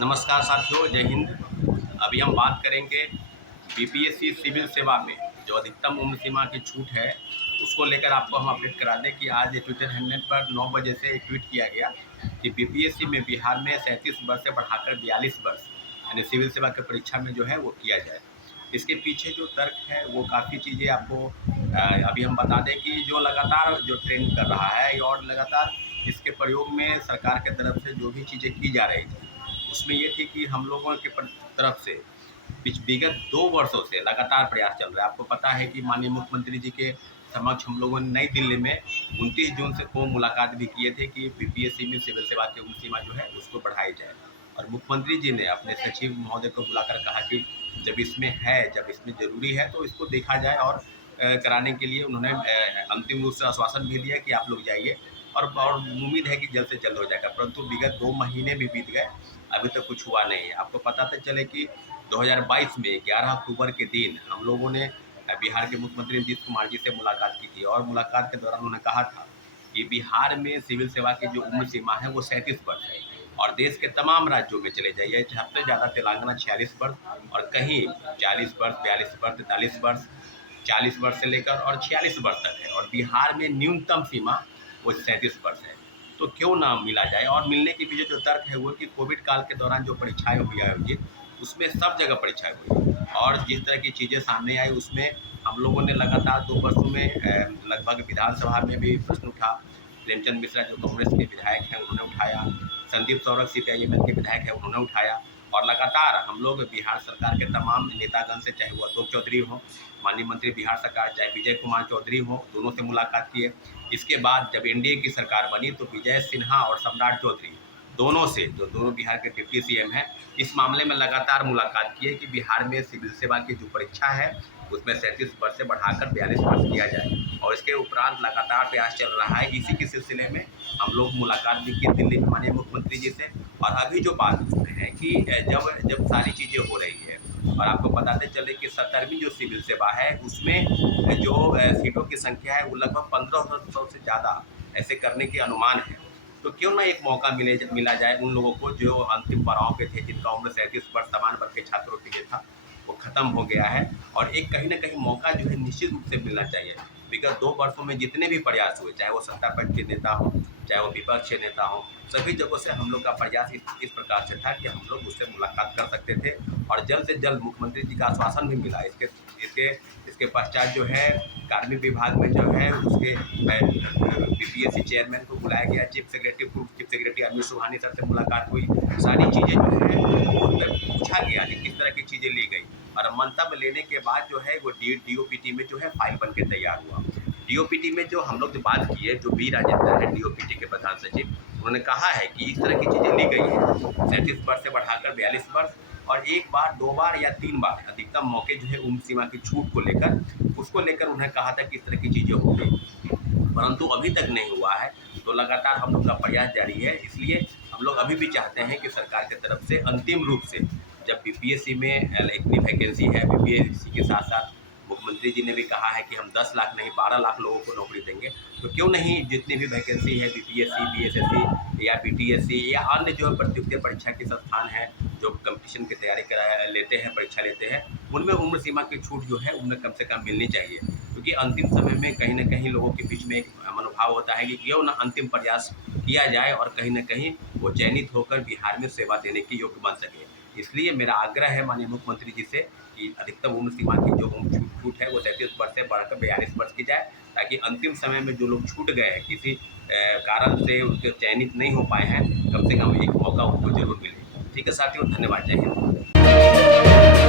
नमस्कार साथियों, जय हिंद। अभी हम बात करेंगे बीपीएससी सिविल सेवा में जो अधिकतम उम्र सीमा की छूट है, उसको लेकर आपको हम अपडेट करा दें कि आज ट्विटर हैंडल पर 9 बजे से एक ट्वीट किया गया कि बीपीएससी में बिहार में 37 वर्ष से बढ़ाकर 42 वर्ष यानी सिविल सेवा की परीक्षा में जो है वो किया जाए। इसके पीछे जो तर्क है वो काफ़ी चीज़ें आपको अभी हम बता दें कि जो लगातार जो ट्रेंड कर रहा है और लगातार इसके प्रयोग में सरकार के तरफ से जो भी चीज़ें की जा रही थी उसमें ये थी कि हम लोगों के तरफ से विगत 2 वर्षों से लगातार प्रयास चल रहा है। आपको पता है कि माननीय मुख्यमंत्री जी के समक्ष हम लोगों ने नई दिल्ली में 29 जून से को मुलाकात भी किए थे कि बीपीएससी में सिविल सेवा की उम्र सीमा जो है उसको बढ़ाई जाए। और मुख्यमंत्री जी ने अपने सचिव महोदय को बुलाकर कहा कि जब इसमें ज़रूरी है तो इसको देखा जाए और कराने के लिए उन्होंने अंतिम रूप से आश्वासन भी दिया कि आप लोग जाइए और उम्मीद है कि जल्द से जल्द हो जाएगा। परंतु विगत 2 महीने भी बीत गए, अभी तक कुछ हुआ नहीं है। आपको पता तो चले कि 2022 में 11 अक्टूबर के दिन हम लोगों ने बिहार के मुख्यमंत्री नीतीश कुमार जी से मुलाकात की थी और मुलाकात के दौरान उन्होंने कहा था कि बिहार में सिविल सेवा की जो उम्र सीमा है वो 37 वर्ष है और देश के तमाम राज्यों में चले जाइए, सबसे ज़्यादा तेलंगाना 46 वर्ष और कहीं 40 वर्ष, 42 वर्ष, 43 वर्ष, 40 वर्ष से लेकर और 46 वर्ष तक है और बिहार में न्यूनतम सीमा वो 37 वर्ष है। तो क्यों ना मिला जाए। और मिलने के पीछे जो तर्क है वो कि कोविड काल के दौरान जो परीक्षाएं हुई आयोजित उसमें सब जगह परीक्षाएं हुई और जिस तरह की चीज़ें सामने आई उसमें हम लोगों ने लगातार 2 वर्षों में लगभग विधानसभा में भी प्रश्न उठा। प्रेमचंद मिश्रा जो कांग्रेस के विधायक हैं उन्होंने उठाया, संदीप सौरभ सीपीआईएम के विधायक हैं उन्होंने उठाया और लगातार हम लोग बिहार सरकार के तमाम नेतागण से, चाहे वो अशोक चौधरी हो, माननीय मंत्री बिहार सरकार, चाहे विजय कुमार चौधरी हो, दोनों से मुलाकात किए। इसके बाद जब एनडीए की सरकार बनी तो विजय सिन्हा और सम्राट चौधरी दोनों से, जो दोनों बिहार के डिप्टी सीएम हैं, इस मामले में लगातार मुलाकात की है कि बिहार में सिविल सेवा की जो परीक्षा है उसमें 37 वर्ष से बढ़ाकर 42 वर्ष किया जाए और इसके उपरांत लगातार प्रयास चल रहा है। इसी के सिलसिले में हम लोग मुलाकात भी की दिल्ली में माननीय मुख्यमंत्री जी से और अभी जो बात पूछते हैं कि जब जब सारी चीज़ें हो रही है और आपको बताते चले कि 17वीं जो सिविल सेवा है उसमें जो सीटों की संख्या है वो लगभग 1500 से ज़्यादा ऐसे करने के अनुमान है। तो क्यों ना एक मौका मिला जाए उन लोगों को जो अंतिम पड़ाव पे थे, जिनका उम्र 37 वर्ष समान वर्ग के छात्रों के लिए था, वो ख़त्म हो गया है और एक कहीं ना कहीं मौका जो है निश्चित रूप से मिलना चाहिए। विगत 2 वर्षों में जितने भी प्रयास हुए, चाहे वो सत्ता पक्ष के नेता हों, चाहे वो विपक्ष के नेता हों, सभी जगहों से हम लोग का प्रयास इस प्रकार से था कि हम लोग उससे मुलाकात कर सकते थे और जल्द से जल्द मुख्यमंत्री जी का आश्वासन भी मिला। इसके इसके इसके पश्चात जो है कार्मिक विभाग में जो है उसके बीपीएससी चेयरमैन को बुलाया गया, chief secretary Amit Subhani sir से मुलाकात हुई, सारी चीज़ें जो है वो पूछा गया कि किस तरह की चीज़ें ली गई और मंतव्य लेने के बाद जो है वो डीओपीटी में जो है फाइल बन के तैयार हुआ। डीओपीटी में जो हम लोग जो बात की है, जो बी राजेंद्र है डीओपीटी के प्रधान सचिव, उन्होंने कहा है कि इस तरह की चीज़ें ली गई है 37 वर्ष से बढ़ाकर 42 वर्ष और 1 बार, 2 बार या 3 बार अधिकतम मौके जो है उम्र सीमा की छूट को लेकर उसको लेकर उन्हें कहा था कि इस तरह की चीज़ें हो गई, परंतु अभी तक नहीं हुआ है। तो लगातार हम लोग का प्रयास जारी है, इसलिए हम लोग अभी भी चाहते हैं कि सरकार की तरफ से अंतिम रूप से जब बीपीएससी में इतनी वैकेंसी है, बीपीएससी के साथ साथ मुख्यमंत्री जी ने भी कहा है कि हम 10 लाख नहीं 12 लाख लोगों को नौकरी देंगे, तो क्यों नहीं जितनी भी वैकेंसी है बीपीएससी, बीएसएससी या बीटीएससी या अन्य जो प्रतियोगिता परीक्षा के संस्थान हैं जो कंपटीशन की तैयारी लेते हैं, परीक्षा लेते हैं, उनमें उम्र सीमा की छूट जो है उनमें कम से कम मिलनी चाहिए। क्योंकि अंतिम समय में कहीं न कहीं लोगों के बीच में एक मनोभाव होता है कि क्यों ना अंतिम प्रयास किया जाए और कहीं न कहीं वो चयनित होकर बिहार में सेवा देने के योग्य बन सके। इसलिए मेरा आग्रह है माननीय मुख्यमंत्री जी से कि अधिकतम उम्र सीमा की जो छूट है वो 37 वर्ष से बढ़ाकर 42 वर्ष की जाए, ताकि अंतिम समय में जो लोग छूट गए हैं किसी कारण से उनके चयनित नहीं हो पाए हैं, कम से कम एक मौका उनको जरूर मिले। ठीक है साथियों, धन्यवाद, जय हिंद।